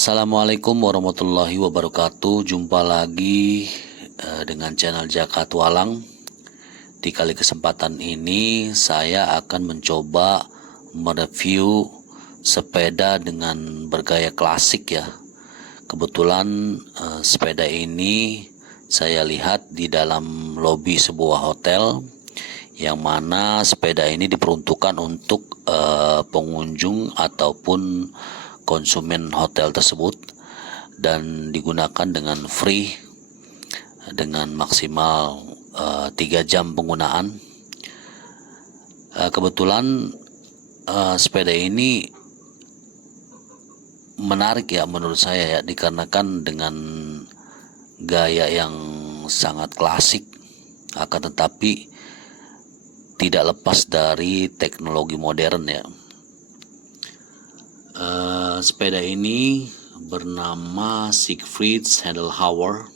Assalamualaikum warahmatullahi wabarakatuh. Jumpa lagi dengan channel Jaka Tualang. Di kali kesempatan ini saya akan mencoba mereview sepeda dengan bergaya klasik ya. Kebetulan sepeda ini saya lihat di dalam lobi sebuah hotel, yang mana sepeda ini diperuntukkan untuk pengunjung ataupun konsumen hotel tersebut, dan digunakan dengan free dengan maksimal 3 jam penggunaan. Kebetulan sepeda ini menarik ya menurut saya ya, dikarenakan dengan gaya yang sangat klasik, akan tetapi tidak lepas dari teknologi modern ya. Sepeda ini bernama Siegfried Sandelhauer,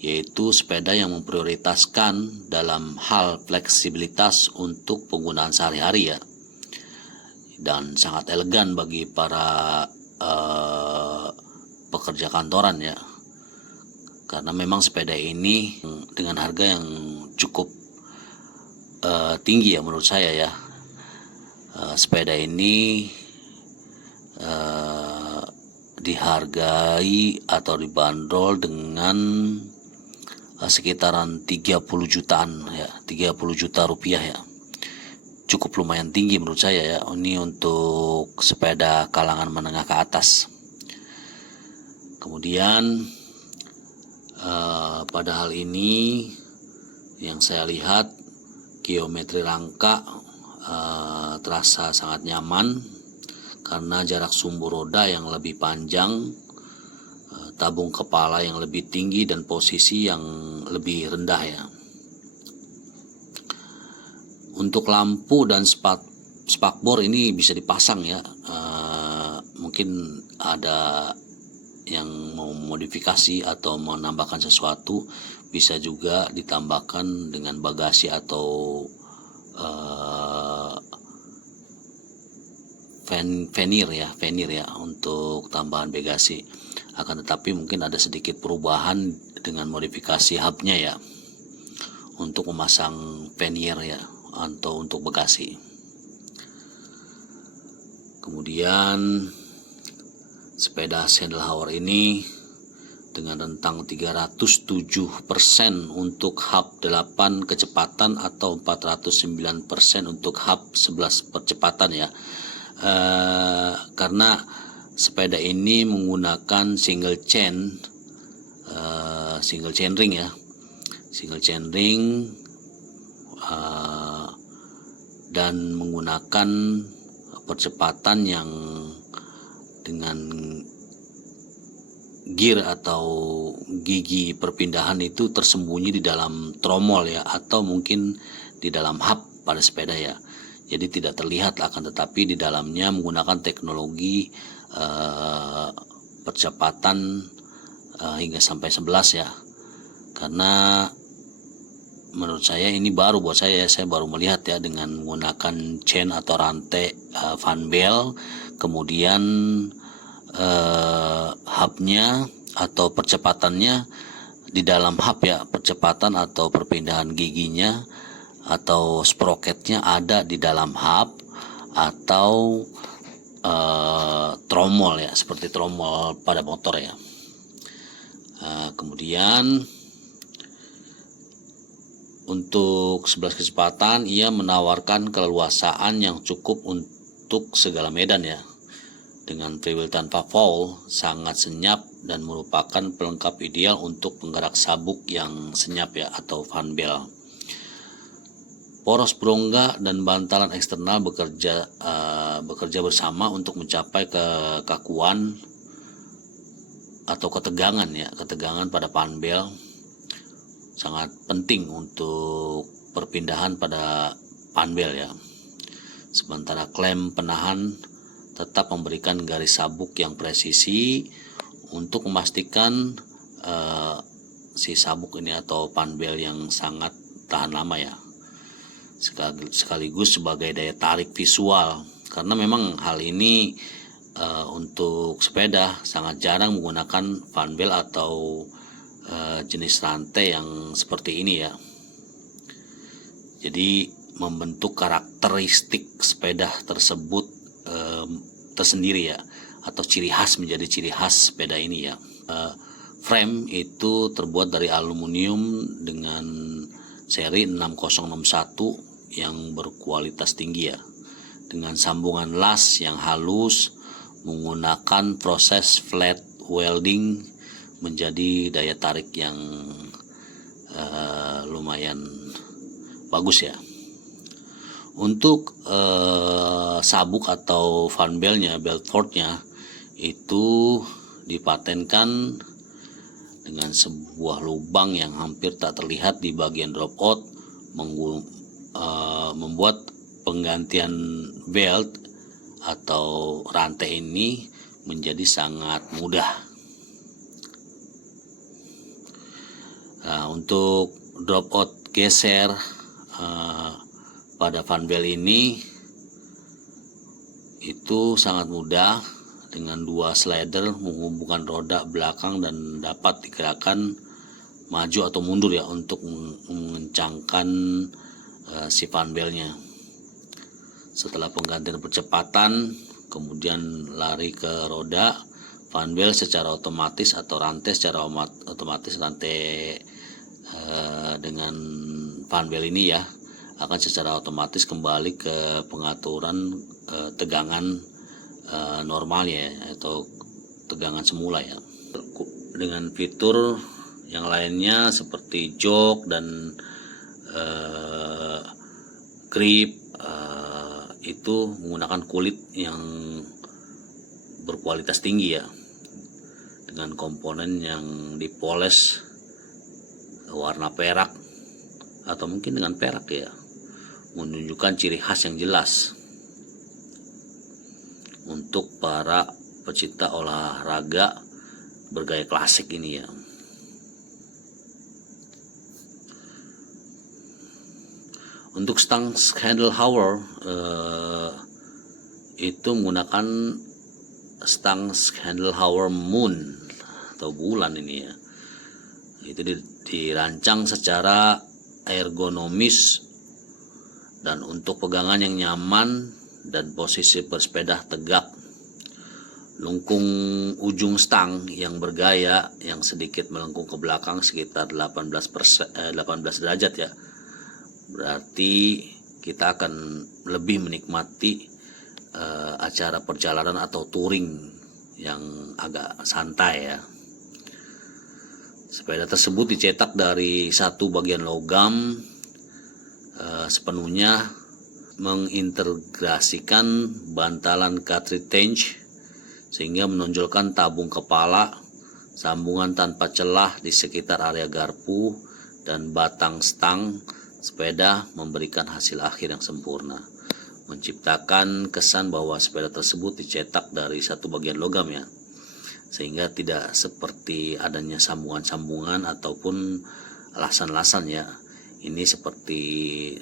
yaitu sepeda yang memprioritaskan dalam hal fleksibilitas untuk penggunaan sehari-hari ya, dan sangat elegan bagi para pekerja kantoran ya, karena memang sepeda ini dengan harga yang cukup tinggi ya menurut saya ya. Sepeda ini dihargai atau dibanderol dengan sekitaran 30 jutaan ya, 30 juta rupiah ya. Cukup lumayan tinggi menurut saya ya, ini untuk sepeda kalangan menengah ke atas. Kemudian pada hal ini yang saya lihat, geometri rangka terasa sangat nyaman karena jarak sumbu roda yang lebih panjang, tabung kepala yang lebih tinggi, dan posisi yang lebih rendah ya. Untuk lampu dan spakbor ini bisa dipasang ya. Mungkin ada yang mau modifikasi atau menambahkan sesuatu, bisa juga ditambahkan dengan bagasi atau veneer ya untuk tambahan bagasi. Akan tetapi mungkin ada sedikit perubahan dengan modifikasi hubnya ya, untuk memasang veneer ya atau untuk bagasi. Kemudian sepeda Sandelhauer ini dengan rentang 307% untuk hub 8 kecepatan atau 409% untuk hub 11 percepatan ya. Karena sepeda ini menggunakan single chain ring ya, single chain ring, dan menggunakan percepatan yang dengan gear atau gigi perpindahan itu tersembunyi di dalam tromol ya, atau mungkin di dalam hub pada sepeda ya. Jadi tidak terlihat, akan tetapi di dalamnya menggunakan teknologi percepatan hingga sampai 11 ya. Karena menurut saya ini baru buat saya baru melihat ya, dengan menggunakan chain atau rantai fan belt, kemudian hubnya atau percepatannya di dalam hub ya, percepatan atau perpindahan giginya atau sprocketnya ada di dalam hub atau tromol ya, seperti tromol pada motor ya. Kemudian untuk 11 kecepatan, ia menawarkan keleluasaan yang cukup untuk segala medan ya, dengan freewheel tanpa foul, sangat senyap, dan merupakan pelengkap ideal untuk penggerak sabuk yang senyap ya, atau fan belt. Poros berongga dan bantalan eksternal bekerja bersama untuk mencapai kekakuan atau ketegangan pada fan belt. Sangat penting untuk perpindahan pada fan belt ya. Sementara klem penahan tetap memberikan garis sabuk yang presisi untuk memastikan si sabuk ini atau fan belt yang sangat tahan lama ya, sekaligus sebagai daya tarik visual, karena memang hal ini untuk sepeda sangat jarang menggunakan fan belt atau jenis rantai yang seperti ini ya. Jadi membentuk karakteristik sepeda tersebut tersendiri ya, atau ciri khas, menjadi ciri khas sepeda ini ya. Frame itu terbuat dari aluminium dengan seri 6061 yang berkualitas tinggi ya, dengan sambungan las yang halus menggunakan proses flat welding, menjadi daya tarik yang lumayan bagus ya. Untuk sabuk atau fan beltnya, belt forknya itu dipatenkan dengan sebuah lubang yang hampir tak terlihat di bagian drop out, membuat penggantian belt atau rantai ini menjadi sangat mudah. Nah, untuk drop out geser pada fan belt ini itu sangat mudah, dengan dua slider menghubungkan roda belakang dan dapat digerakkan maju atau mundur ya, untuk mengencangkan si fan beltnya. Setelah penggantian percepatan, kemudian lari ke roda, fan belt secara otomatis atau rantai secara otomatis, rantai dengan fan belt ini ya akan secara otomatis kembali ke pengaturan tegangan normal ya, atau tegangan semula ya. Dengan fitur yang lainnya seperti jok dan grip itu menggunakan kulit yang berkualitas tinggi ya, dengan komponen yang dipoles warna perak atau mungkin dengan perak ya, menunjukkan ciri khas yang jelas untuk para pecinta olahraga bergaya klasik ini ya. Untuk stang handle hour itu menggunakan stang handle hour moon atau bulan ini ya. Itu dirancang secara ergonomis dan untuk pegangan yang nyaman dan posisi bersepeda tegak. Lengkung ujung stang yang bergaya yang sedikit melengkung ke belakang sekitar 18 derajat ya. Berarti kita akan lebih menikmati acara perjalanan atau touring yang agak santai ya. Sepeda tersebut dicetak dari satu bagian logam sepenuhnya, mengintegrasikan bantalan cartridge sehingga menonjolkan tabung kepala, sambungan tanpa celah di sekitar area garpu dan batang stang sepeda, memberikan hasil akhir yang sempurna, menciptakan kesan bahwa sepeda tersebut dicetak dari satu bagian logam ya, sehingga tidak seperti adanya sambungan-sambungan ataupun lasan-lasan ya. Ini seperti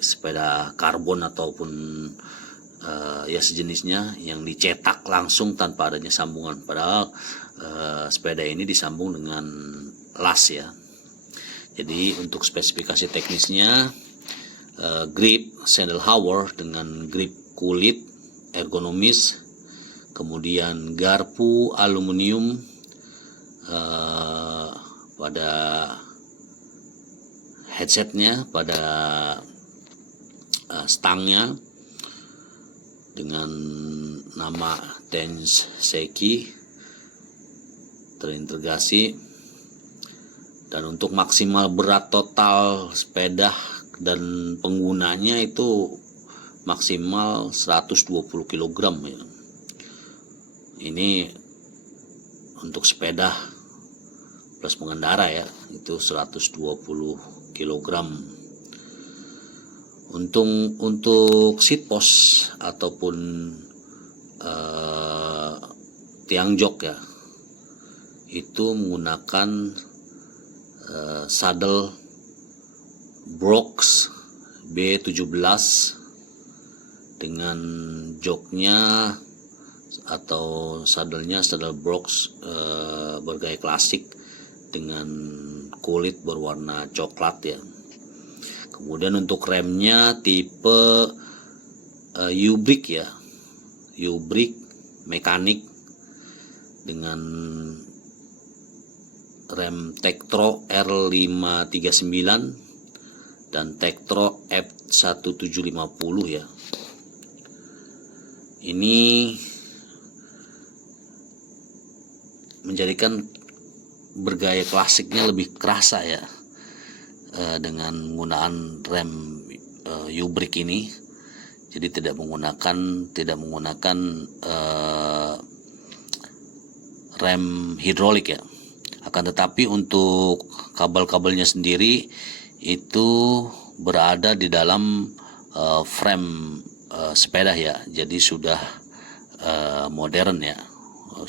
sepeda karbon ataupun ya sejenisnya yang dicetak langsung tanpa adanya sambungan, padahal sepeda ini disambung dengan las ya. Jadi untuk spesifikasi teknisnya, grip Sandelhauer dengan grip kulit ergonomis, kemudian garpu aluminium pada headsetnya, pada stangnya dengan nama Tenseki terintegrasi, dan untuk maksimal berat total sepeda dan penggunanya itu maksimal 120 kg ya. Ini untuk sepeda plus pengendara ya, itu 120 kg. Untuk seat post ataupun tiang jok ya, itu menggunakan saddle Brooks B17 dengan joknya atau sadelnya sadel box bergaya klasik dengan kulit berwarna coklat ya. Kemudian untuk remnya tipe U-Brick ya, U-Brick mekanik dengan rem Tektro R539 dan Tektro F1750 ya. Ini menjadikan bergaya klasiknya lebih kerasa ya, dengan menggunakan rem U-Brick ini. Jadi tidak menggunakan rem hidrolik ya. Akan tetapi untuk kabel-kabelnya sendiri itu berada di dalam frame sepeda ya. Jadi sudah modern ya.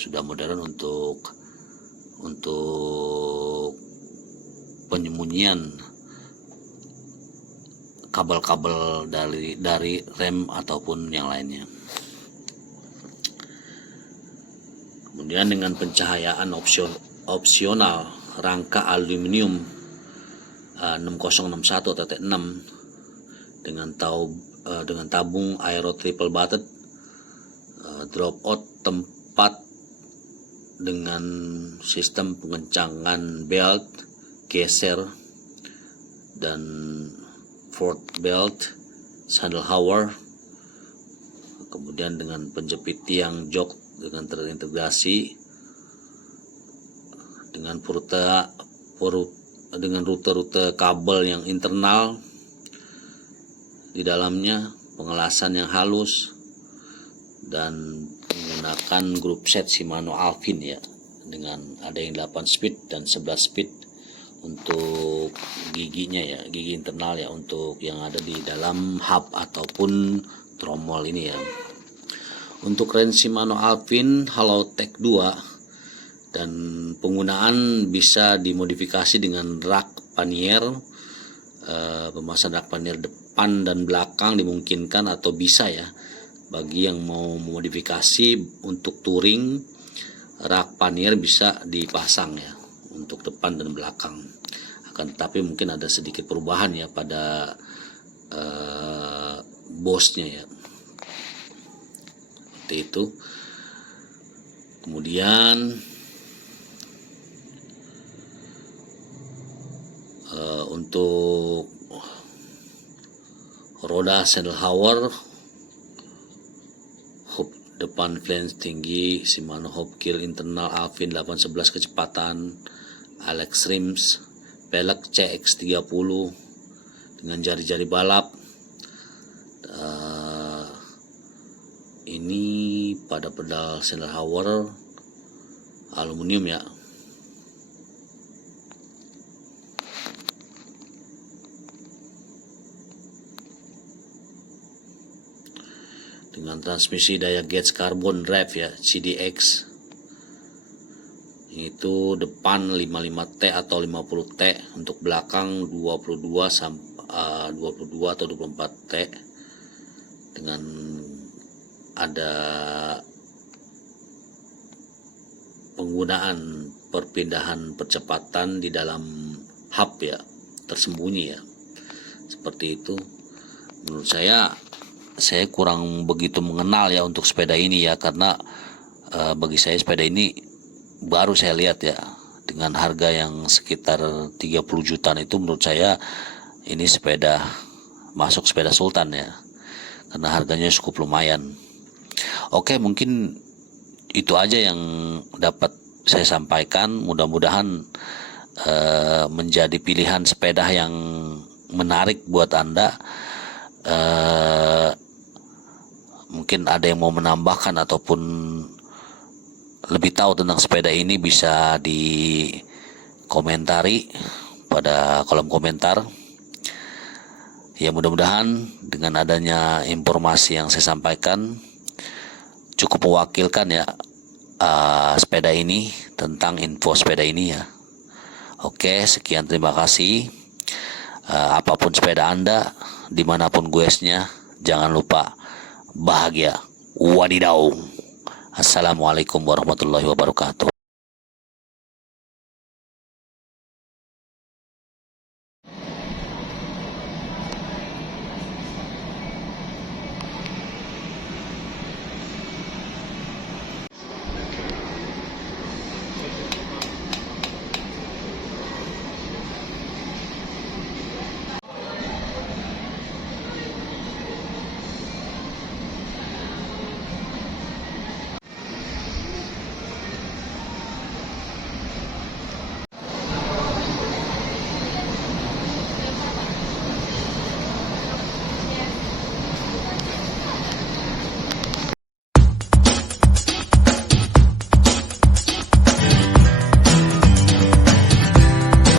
Sudah modern untuk penyembunyian kabel-kabel dari rem ataupun yang lainnya. Kemudian dengan pencahayaan opsional rangka aluminium 6061 atau T6 dengan tabung aero triple butted, drop out tempat dengan sistem pengencangan belt geser dan Ford belt Sandelhauer, kemudian dengan penjepit tiang jok dengan terintegrasi dengan rute-rute kabel yang internal di dalamnya, pengelasan yang halus, dan menggunakan grup set Shimano Alpine ya, dengan ada yang 8 speed dan 11 speed untuk giginya ya, gigi internal ya, untuk yang ada di dalam hub ataupun tromol ini ya. Untuk rem Shimano Alpine Halotech 2 dan penggunaan bisa dimodifikasi dengan rak pannier, pemasangan rak pannier depan dan belakang dimungkinkan atau bisa ya. Bagi yang mau memodifikasi untuk touring, rak pannier bisa dipasang ya untuk depan dan belakang. Akan tetapi mungkin ada sedikit perubahan ya pada bosnya ya. Seperti itu. Kemudian untuk roda Sandelhauer, hub depan flange tinggi Shimano Hobkill internal Alpine 811 kecepatan, Alex rims, pelek CX30 dengan jari-jari balap. Ini pada pedal Sandelhauer aluminium ya. Dengan transmisi daya gauge carbon drive ya, CDX. Itu depan 55T atau 50T, untuk belakang 22 atau 24T, dengan ada penggunaan perpindahan percepatan di dalam hub ya, tersembunyi ya. Seperti itu. Menurut saya kurang begitu mengenal ya untuk sepeda ini ya, karena bagi saya sepeda ini baru saya lihat ya, dengan harga yang sekitar 30 jutaan itu menurut saya ini sepeda masuk sepeda sultan ya, karena harganya cukup lumayan. Oke, mungkin itu aja yang dapat saya sampaikan. Mudah-mudahan menjadi pilihan sepeda yang menarik buat Anda. Mungkin ada yang mau menambahkan ataupun lebih tahu tentang sepeda ini, bisa dikomentari pada kolom komentar. Ya, mudah-mudahan dengan adanya informasi yang saya sampaikan cukup mewakilkan ya sepeda ini, tentang info sepeda ini ya. Oke, sekian, terima kasih. Apapun sepeda Anda, dimanapun goesnya, jangan lupa bahagia. Wadidaw. Assalamualaikum warahmatullahi wabarakatuh.